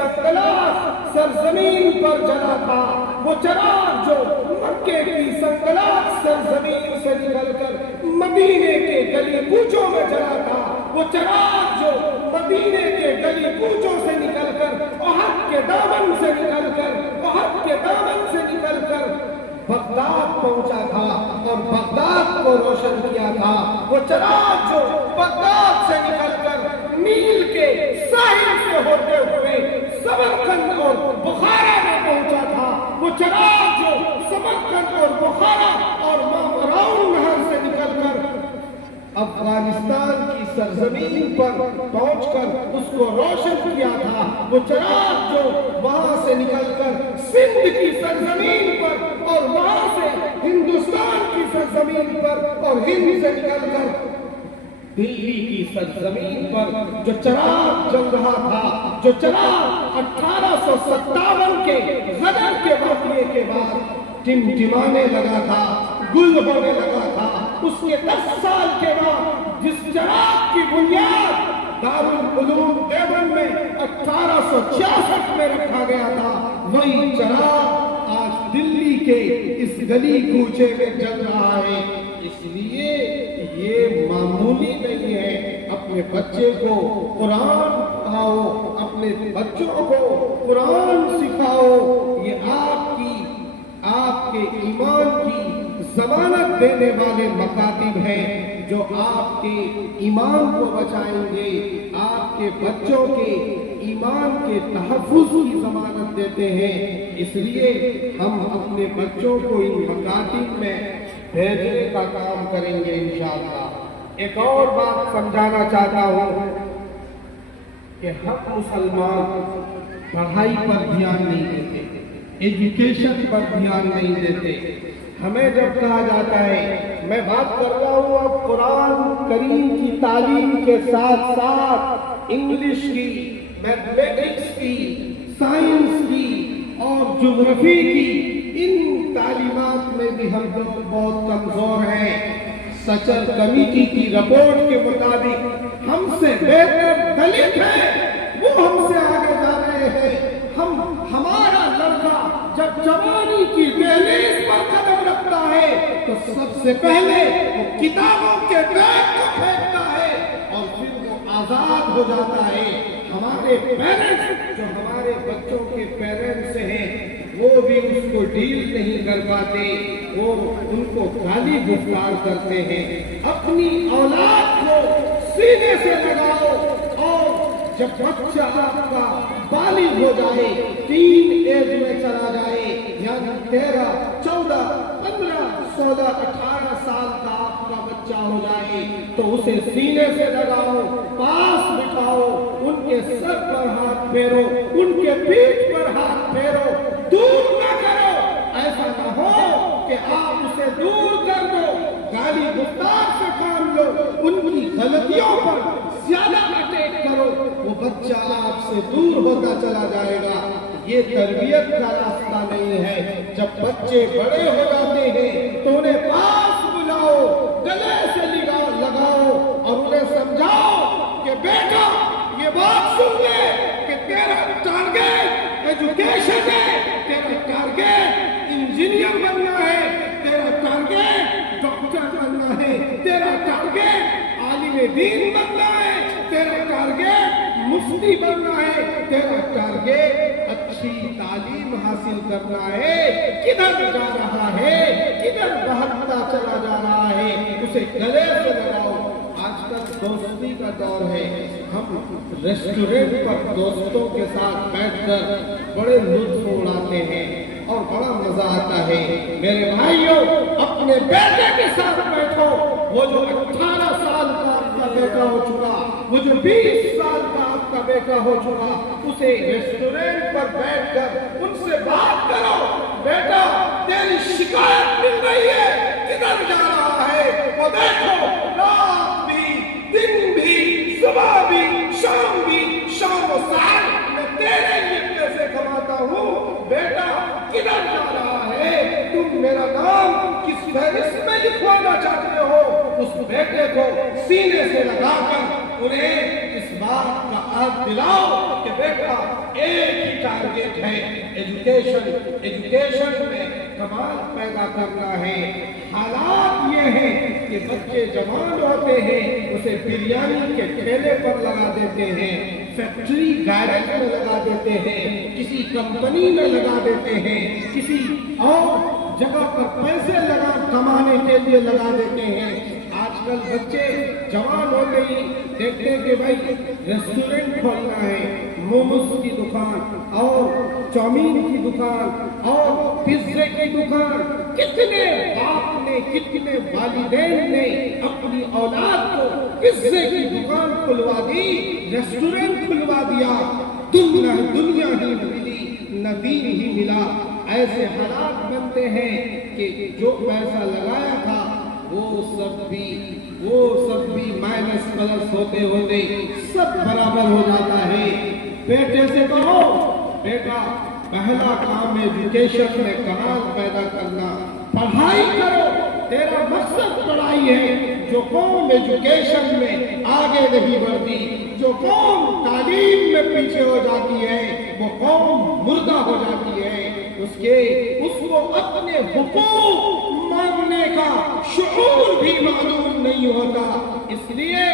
سنگلاخ سرزمین پر جلا تھا، وہ چراغ جو مکے کی سنگلاخ سرزمین سے نکل کر مدینے کے گلی کوچوں میں جلا تھا، وہ چراغ جو مدینے کے گلی کوچوں سے نکل کر احد کے دامن سے نکل کر بغداد پہنچا تھا اور بغداد کو روشن کیا تھا، وہ چراغ جو بغداد سے نکل کر نیل کے ساحل سے ہوتے ہوئے سمرقند اور بخارا میں پہنچا تھا، وہ چراغ جو سمرقند اور بخارا اور ماوراء نہر سے نکل کر افغانستان کی سرزمین پر پہنچ کر اس کو روشن کیا تھا، وہ چراغ جو وہاں سے نکل کر سندھ کی سرزمین پر اور وہاں سے ہندوستان کی سرزمین پر اور ہند سے نکل کر دلی کی سرزمین پر جو چراغ جل رہا تھا، جو چراغ 1857 کے غدر کے واقعے کے بعد ٹمٹمانے لگا تھا، گل ہونے لگا تھا، اس کے 10 سال کے بعد جس چراغ کی بنیاد دارالعلوم دیوبند میں 1866 میں رکھا گیا تھا، وہی چراغ آج دلی کے اس گلی کوچے میں جل رہا ہے۔ اس لیے یہ معمولی نہیں ہے، اپنے بچے کو قرآن پڑھاؤ، اپنے بچوں کو قرآن سکھاؤ، یہ آپ کے ایمان کی ضمانت دینے والے مکاتب ہیں جو آپ کے ایمان کو بچائیں گے، آپ کے بچوں کے ایمان کے تحفظ کی ضمانت دیتے ہیں۔ اس لیے ہم اپنے بچوں کو ان مکاتب میں بھیجنے کا کام کریں گے انشاءاللہ۔ ایک اور بات سمجھانا چاہتا ہوں کہ ہم مسلمان پڑھائی پر دھیان نہیں دیتے، ایجوکیشن پر دھیان نہیں دیتے۔ ہمیں جب کہا جاتا ہے، میں بات کر رہا ہوں اب قرآن کریم کی تعلیم کے ساتھ ساتھ انگلش کی، میتھمیٹکس کی، سائنس کی اور جغرافی کی، ان تعلیمات میں بھی ہم لوگ بہت کمزور ہیں۔ سچر کمیٹی کی رپورٹ کے مطابق ہم سے بہتر دلت ہیں، وہ ہم سے آگے جا رہے ہیں۔ ہمارا لڑکا جب جوانی کی دہلیز پر قدم رکھتا ہے تو سب سے پہلے وہ کتابوں کے بیگ کو پھینکتا ہے اور پھر وہ آزاد ہو جاتا ہے۔ ہمارے پیرنٹس جو ہمارے بچوں کے پیرنٹس ہیں وہ بھی اس کو ڈیل نہیں کر پاتے، وہ ان کو گالی گفتار کرتے ہیں۔ اپنی اولاد کو سینے سے لگاؤ اور جب بچہ آپ کا بالغ ہو جائے، تین ایج میں چلا جائے، یعنی 13، 14، 15، 16، 18 سال کا آپ کا بچہ ہو جائے تو اسے سینے سے لگاؤ، پاس بٹھاؤ، ان کے سر پر ہاتھ پھیرو، ان کے پیٹھ پر ہاتھ پھیرو، دور نہ کرو۔ ایسا نہ ہو کہ آپ اسے دور کر دو، گالی گفتار سے کام لو، ان کی غلطیوں پر زیادہ اٹیک کرو، وہ بچہ آپ سے دور ہوتا چلا جائے گا۔ یہ تربیت کا راستہ نہیں ہے۔ جب بچے بڑے ہو جاتے ہیں تو انہیں پاس بلاؤ، گلے سے لگاؤ اور انہیں سمجھاؤ کہ بیٹا یہ بات سن لے کہ تیرا ٹارگیٹ ایجوکیشن ہے، تیرا ٹارگیٹ انجینئر بننا ہے، تیرا ٹارگیٹ ڈاکٹر بننا ہے، تیرا ٹارگیٹ عالم دین بننا ہے، تیرا ٹارگیٹ مفتی بننا ہے، تیرا ٹارگیٹ اچھی تعلیم حاصل کرنا ہے۔ کدھر جا رہا ہے، کدھر بہتتا چلا جا رہا ہے، اسے گلے سے لگاؤ۔ آج کل دوستی کا دور ہے، ہم ریسٹورنٹ پر دوستوں کے ساتھ بیٹھ کر بڑے لطف اڑاتے ہیں اور بڑا مزہ آتا ہے۔ میرے بھائیوں، اپنے بیٹے کے ساتھ بیٹھو، وہ جو 18 سال کا آپ کا بیٹا ہو چکا، وہ جو 20 سال کا آپ کا بیٹا ہو چکا، اسے ریسٹورنٹ پر بیٹھ کر ان سے بات کرو، بیٹا تیری شکایت مل رہی ہے، کدھر جا رہا ہے وہ دیکھو، رات بھی، دن بھی، صبح بھی، شام و سحر میں تیرے لیے پیسے کماتا ہوں، بیٹا کدھر جا رہا ہے، تم میرا نام کس فہرست میں لکھوانا چاہتے ہو۔ اس بیٹے کو سینے سے لگا کر انہیں اس بات کا عہد دلاؤ کہ بیٹا ایک ہی ٹارگیٹ ہے، ایجوکیشن میں کمال پیدا کرنا ہے۔ حالات یہ ہیں کہ بچے جوان ہوتے ہیں، اسے بریانی کے ٹھیلے پر لگا دیتے ہیں، فیکٹری گیرج میں لگا دیتے ہیں، کسی کمپنی میں لگا دیتے ہیں، کسی اور جگہ پر پیسے کمانے کے لیے لگا دیتے ہیں۔ آج کل بچے جوان ہو گئی دیکھتے کہ بھائی ریسٹورنٹ کھولنا ہے، موموز کی دکان اور چاؤمین کی دکان اور پیزے کی دکان۔ کتنے باپ نے، کتنے والدین نے اپنی اولاد کو پیزے کی دکان کھلوا دی، ریسٹورنٹ کھلوا دیا، دنیا ہی ملی، نہ دین ہی ملا۔ ایسے حالات بنتے ہیں کہ جو پیسہ لگایا تھا وہ سب بھی مائنس پلس ہوتے سب برابر ہو جاتا ہے۔ بیٹے سے کہو بیٹا پہلا کام ایجوکیشن میں کمال پیدا کرنا، پڑھائی کرو، تیرا مقصد پڑھائی ہے۔ جو قوم ایجوکیشن میں آگے نہیں بڑھتی، جو قوم تعلیم میں پیچھے ہو جاتی ہے، وہ قوم مردہ ہو جاتی ہے۔ اس کو اپنے حقوق مانگنے کا شعور بھی معلوم نہیں ہوتا۔ اس لیے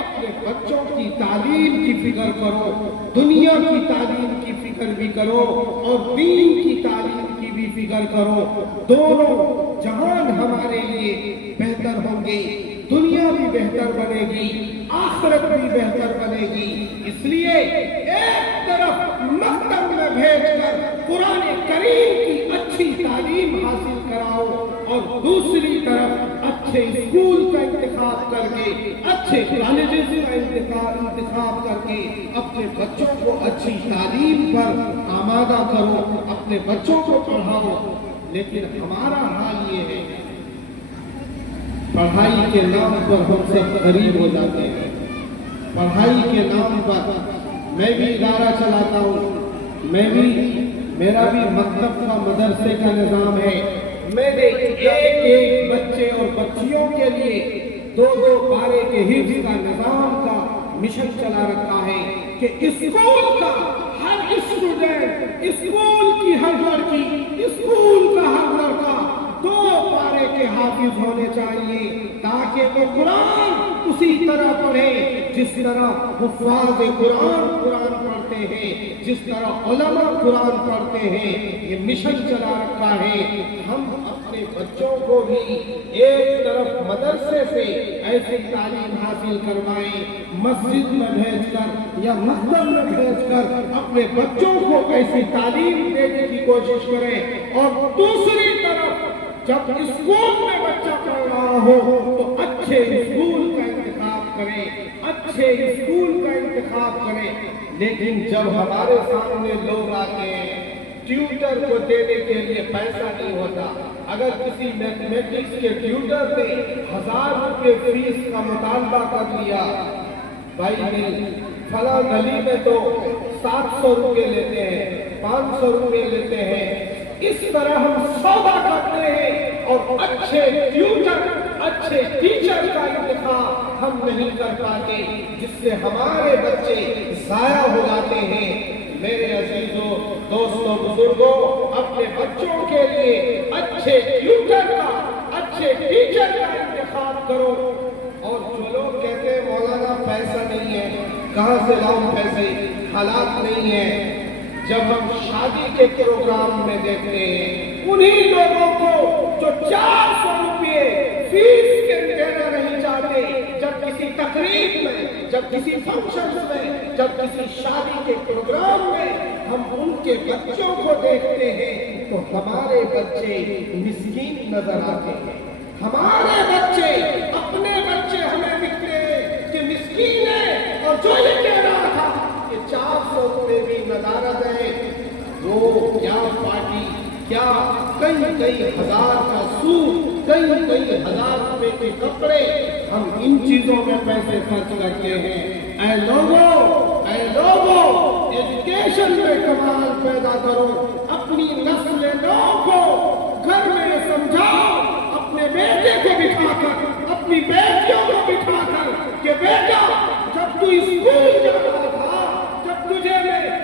اپنے بچوں کی تعلیم کی فکر کرو، دنیا کی تعلیم کی فکر بھی کرو اور دین کی تعلیم کی بھی فکر کرو۔ دونوں جہان ہمارے لیے بہتر ہوں گے، دنیا بھی بہتر بنے گی، آخرت بھی بہتر بنے گی۔ اس لیے ایک طرف مکتب میں بھیج کر قرآن کریم کی اچھی تعلیم حاصل کراؤ اور دوسری طرف اچھے اسکول کا انتخاب کر کے، اچھے کالجز کا انتخاب کر کے اپنے بچوں کو اچھی تعلیم پر آمادہ کرو، اپنے بچوں کو پڑھاؤ۔ لیکن ہمارا حال یہ ہے پڑھائی کے نام پر ہم سب غریب ہو جاتے ہیں۔ پڑھائی کے نام پر میں بھی ادارہ چلاتا ہوں، میرا بھی مکتب کا مدرسے کا نظام ہے۔ میں نے ایک بچے اور بچیوں کے لیے 2 پارے کے حفظ کا نظام کا مشن چلا رکھا ہے کہ اسکول کا ہر اسٹوڈنٹ، اسکول کی ہر لڑکی، اسکول کا ہر لڑکا 2 پارے کے حافظ ہونے چاہیے، تاکہ وہ قرآن اسی طرح پڑھے جس طرح حفاظ قرآن پڑھتے ہیں، جس طرح علماء قرآن پڑھتے ہیں۔ یہ مشن چلا رکھا ہے۔ ہم اپنے بچوں کو بھی ایک طرف مدرسے سے ایسی تعلیم حاصل کروائیں، مسجد میں بھیج کر یا مکتب میں بھیج کر اپنے بچوں کو ایسی تعلیم دینے کی کوشش کریں، اور دوسری طرف جب اسکول میں بچہ پڑھ رہا ہو تو اچھے اسکول کا انتخاب کریں۔ لیکن جب ہمارے سامنے لوگ آتے ہیں، ٹیوٹر کو دینے کے لیے پیسہ نہیں ہوتا، اگر کسی میتھمیٹکس کے ٹیوٹر نے 1000 روپے فیس کا مطالبہ کر لیا، بھائی نہیں، فلاں گلی میں تو 700 روپے لیتے ہیں، 500 روپے لیتے ہیں۔ اس طرح ہم سودا کرتے ہیں اور اچھے ٹیچر کا انتخاب ہم نہیں کر پاتے، جس سے ہمارے بچے ضائع ہو جاتے ہیں۔ میرے عزیزوں، دوستوں، بزرگوں، اپنے بچوں کے لیے اچھے ٹیچر کا انتخاب کرو۔ اور جو لوگ کہتے ہیں مولانا پیسہ نہیں ہے، کہاں سے لاؤں پیسے، حالات نہیں ہیں، جب ہم شادی کے پروگرام میں دیکھتے ہیں انہی لوگوں کو جو 400 روپے فیس کے دینا نہیں چاہتے، جب کسی تقریب میں، جب کسی فنکشن میں، جب کسی شادی کے پروگرام میں ہم ان کے بچوں کو دیکھتے ہیں تو ہمارے بچے مسکین نظر آتے ہیں۔ ہمارے بچے، اپنے بچے ہمیں دکھتے ہیں کہ مسکین ہے، اور جو یہ کہہ رہا تھا کہ 400 روپے بھی نظارت ہے، وہ کیا پارٹی، کیا کئی ہزار کا سوٹ، کئی ہزار روپے کے کپڑے، ہم ان چیزوں میں پیسے خرچ کرتے ہیں۔ اے لوگوں، ایجوکیشن میں کمال پیدا کرو، اپنی نسل نو کو گھر میں سمجھاؤ، اپنے بیٹے کو بٹھا کر، اپنی بیٹیوں کو بٹھا کر کہ بیٹا جب تو اسکول جا رہا تھا، جب تجھے میں